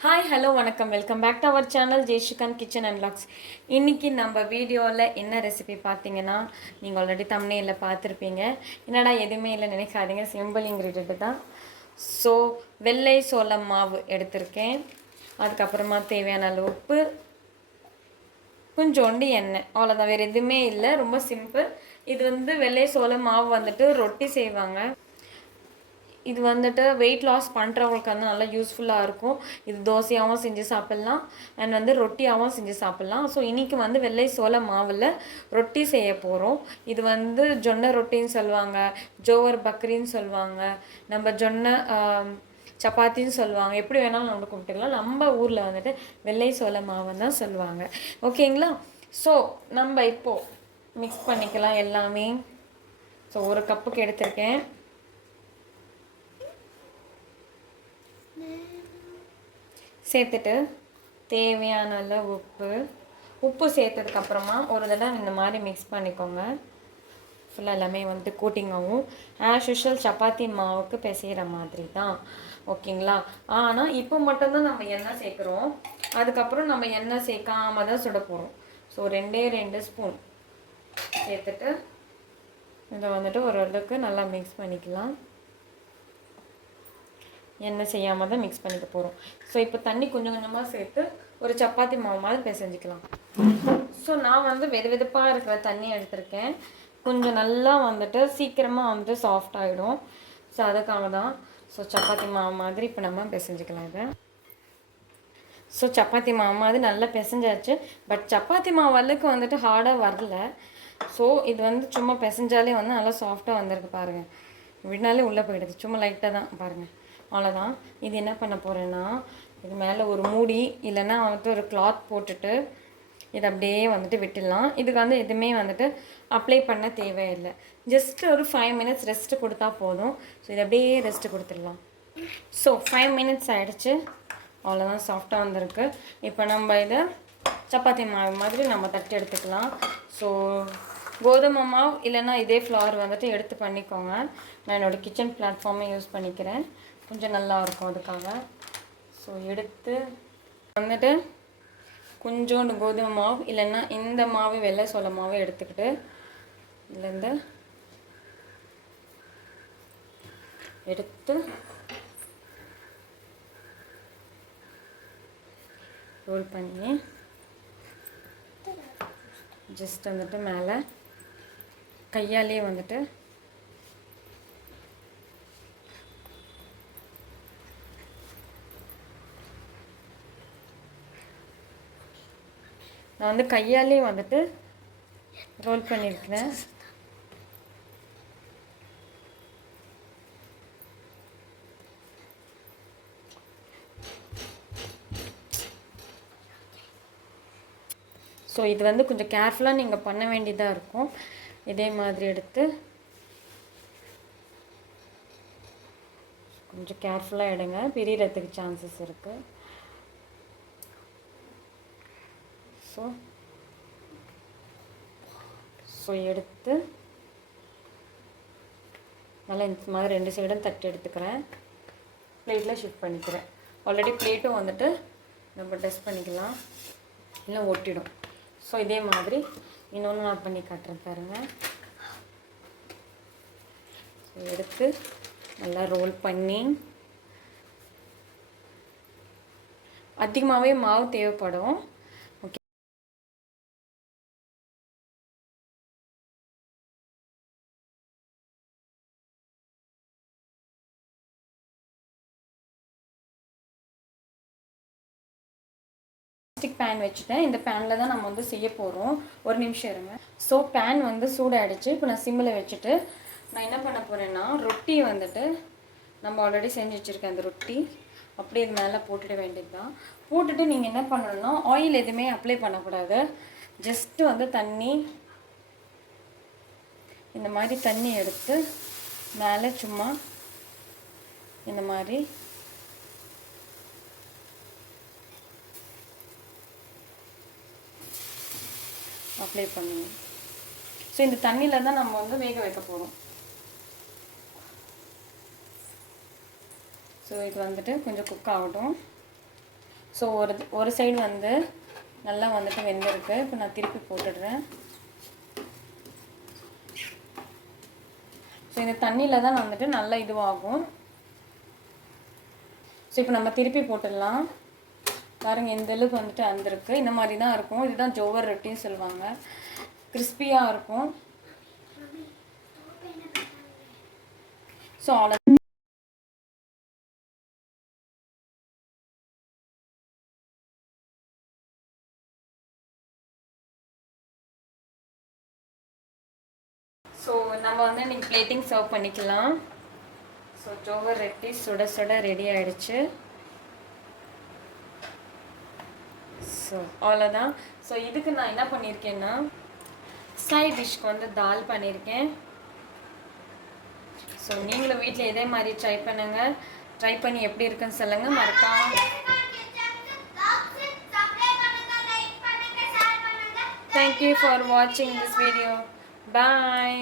Hi hello வணக்கம் welcome back to our channel Jaishikan kitchen and vlogs. இன்றைக்கி நம்ம வீடியோவில் என்ன ரெசிபி பார்த்தீங்கன்னா, நீங்கள் ஆல்ரெடி தம்ப்நெயிலில் பார்த்துருப்பீங்க. என்னடா எதுவுமே இல்லை நினைக்காதீங்க, சிம்பிள் இன்க்ரீடியன்ட் தான். ஸோ வெள்ளை சோளம் மாவு எடுத்திருக்கேன். அதுக்கப்புறமா தேவையான அளவு உப்பு, கொஞ்சோண்டு எண்ணெய், அவ்வளோதான். வேறு எதுவுமே இல்லை, ரொம்ப சிம்பிள். இது வெள்ளை சோளம் மாவு ரொட்டி செய்வாங்க. இது வெயிட் லாஸ் பண்ணுறவங்களுக்கு நல்லா யூஸ்ஃபுல்லாக இருக்கும். இது தோசையாகவும் செஞ்சு சாப்பிட்லாம் அண்ட் ரொட்டியாகவும் செஞ்சு சாப்பிட்லாம். ஸோ இன்றைக்கி வெள்ளை சோள மாவில் ரொட்டி செய்ய போகிறோம். இது ஜொன்னை ரொட்டின்னு சொல்லுவாங்க, ஜோவர் பக்ரின்னு சொல்லுவாங்க, நம்ம ஜொன்னை சப்பாத்தின்னு சொல்லுவாங்க. எப்படி வேணாலும் நம்ம கும்பிட்டுக்கலாம். நம்ம ஊரில் வெள்ளை சோள மாவுன்னு தான் சொல்லுவாங்க. ஓகேங்களா? ஸோ நம்ம இப்போது மிக்ஸ் பண்ணிக்கலாம் எல்லாமே. ஸோ ஒரு கப்புக்கு எடுத்திருக்கேன். சேர்த்துட்டு தேவையான அளவு உப்பு சேர்த்ததுக்கப்புறமா ஒரு தடவை இந்த மாதிரி மிக்ஸ் பண்ணிக்கோங்க. ஃபுல்லாக எல்லாமே கோட்டிங் ஆகும். ஆஸ் யூஷுவல் சப்பாத்தி மாவுக்கு பிசைகிற மாதிரி தான். ஓகேங்களா? ஆனால் இப்போ மட்டும்தான் நம்ம எண்ணெய் சேர்க்குறோம். அதுக்கப்புறம் நம்ம எண்ணெய் சேர்க்காம தான் சுட போகிறோம். ஸோ 2 ஸ்பூன் சேர்த்துட்டு இதை ஓரளவுக்கு நல்லா மிக்ஸ் பண்ணிக்கலாம். எண்ணெய் செய்யாமல் தான் மிக்ஸ் பண்ணிக்க போகிறோம். ஸோ இப்போ தண்ணி கொஞ்சம் கொஞ்சமாக சேர்த்து ஒரு சப்பாத்தி மாவு மாதிரி பிசைஞ்சிக்கலாம். ஸோ நான் வெது வெதுப்பாக இருக்கிற தண்ணி எடுத்திருக்கேன். கொஞ்சம் நல்லா சீக்கிரமாக சாஃப்ட் ஆகிடும். ஸோ அதுக்காக தான். ஸோ சப்பாத்தி மாவு மாதிரி இப்போ நம்ம பிசைஞ்சிக்கலாம் இதை. ஸோ சப்பாத்தி மாவு மாதிரி நல்லா பிசைஞ்சாச்சு. பட் சப்பாத்தி மாவு அளவுக்கு ஹார்டாக வரல. ஸோ இது சும்மா பிசைஞ்சாலே நல்லா சாஃப்டாக வந்திருக்கு பாருங்கள். விடனாலே உள்ளே போயிடுது. சும்மா லைட்டாக தான் பாருங்கள், அவ்வளோதான். இது என்ன பண்ண போகிறேன்னா, இது மேலே ஒரு மூடி இல்லைன்னா ஒரு கிளாத் போட்டுட்டு இதை அப்படியே விட்டுடலாம். இதுக்கு எதுவுமே அப்ளை பண்ண தேவையில்லை. ஜஸ்ட்டு ஒரு 5 மினிட்ஸ் ரெஸ்ட்டு கொடுத்தா போதும். ஸோ இதை அப்படியே ரெஸ்ட்டு கொடுத்துடலாம். ஸோ 5 மினிட்ஸ் ஆகிடுச்சு. அவ்வளோதான், சாஃப்டாக வந்திருக்கு. இப்போ நம்ம இதை சப்பாத்தி மாவு மாதிரி நம்ம தட்டி எடுத்துக்கலாம். ஸோ கோதுமை மாவு இல்லைன்னா இதே ஃப்ளவர் எடுத்து பண்ணிக்கோங்க. நான் என்னோடய கிச்சன் பிளாட்ஃபார்மே யூஸ் பண்ணிக்கிறேன். கொஞ்சம் நல்லாயிருக்கும் அதுக்காக. ஸோ எடுத்து கொஞ்சோண்டு கோதுமை மாவு இல்லைன்னா இந்த மாவு வெள்ளை சோள மாவு எடுத்துக்கிட்டு இதுலேருந்து எடுத்து ரோல் பண்ணி ஜஸ்ட் மேலே கையாலே நான் கையாலே ரோல் பண்ணியிருக்கிறேன். ஸோ இது கொஞ்சம் கேர்ஃபுல்லாக நீங்கள் பண்ண வேண்டியதாக இருக்கும். இதே மாதிரி எடுத்து கொஞ்சம் கேர்ஃபுல்லாக எடுங்க, பிரியறதுக்கு சான்சஸ் இருக்குது. ஸோ எடுத்து நல்லா இந்த மாதிரி 2 சைடும் தட்டி எடுத்துக்கிறேன். பிளேட்டில் ஷிஃப்ட் பண்ணிக்கிறேன். ஆல்ரெடி பிளேட்டும் நம்ம டஸ்ட் பண்ணிக்கலாம், இல்லை ஒட்டிடும். ஸோ இதே மாதிரி இன்னொன்று நான் பண்ணி காட்டுறேன் பாருங்கள். ஸோ எடுத்து நல்லா ரோல் பண்ணி, அதிகமாகவே மாவு தேவைப்படும். ஸ்டிக் பேன் வச்சுட்டேன். இந்த பேனில் தான் நம்ம செய்ய போகிறோம். ஒரு நிமிஷம் இருங்க. ஸோ பேன் சூடாகிடுச்சு. இப்போ நான் சிம்மில் வச்சுட்டு நான் என்ன பண்ண போகிறேன்னா, ரொட்டி நம்ம ஆல்ரெடி செஞ்சு வச்சுருக்கேன். அந்த ரொட்டி அப்படியே இது மேலே போட்டுட வேண்டியது தான். போட்டுட்டு நீங்கள் என்ன பண்ணணும்னா, ஆயில் எதுவுமே அப்ளை பண்ணக்கூடாது. ஜஸ்ட்டு தண்ணி, இந்த மாதிரி தண்ணி எடுத்து மேலே சும்மா இந்த மாதிரி அப்ளை பண்ணுங்க. ஸோ இந்த தண்ணியில் தான் நம்ம வேக வைக்க போகிறோம். ஸோ இது கொஞ்சம் குக் ஆகட்டும். ஸோ ஒரு சைடு வந்து நல்லா வந்துட்டு வெந்திருக்கு. இப்போ நான் திருப்பி போட்டுடுறேன். ஸோ இந்த தண்ணியில் தான் வந்துட்டு நல்லா இதுவாகும். ஸோ இப்போ நம்ம திருப்பி போட்டுடலாம். பாருங்கள் எந்த அளவுக்கு வந்துட்டு வந்திருக்கு. இந்த மாதிரி தான் இருக்கும். இதுதான் ஜோவர் ரொட்டின்னு சொல்லுவாங்க. கிறிஸ்பியாக இருக்கும். ஸோ அவ்வளோ ஸோ நம்ம வந்து இன்றைக்கி பிளேட்டிங் சர்வ் பண்ணிக்கலாம். ஸோ ஜோவர் ரொட்டி சுட சுட ரெடி ஆகிடுச்சு. ஸோ அவ்வளோதான். ஸோ இதுக்கு நான் என்ன பண்ணியிருக்கேன்னா சைட் டிஷ்க்கு வந்து தால் பண்ணியிருக்கேன். ஸோ நீங்களும் வீட்டில் இதே மாதிரி ட்ரை பண்ணுங்கள். ட்ரை பண்ணி எப்படி இருக்குன்னு சொல்லுங்கள். மறக்காம Thank you for watching this video. Bye.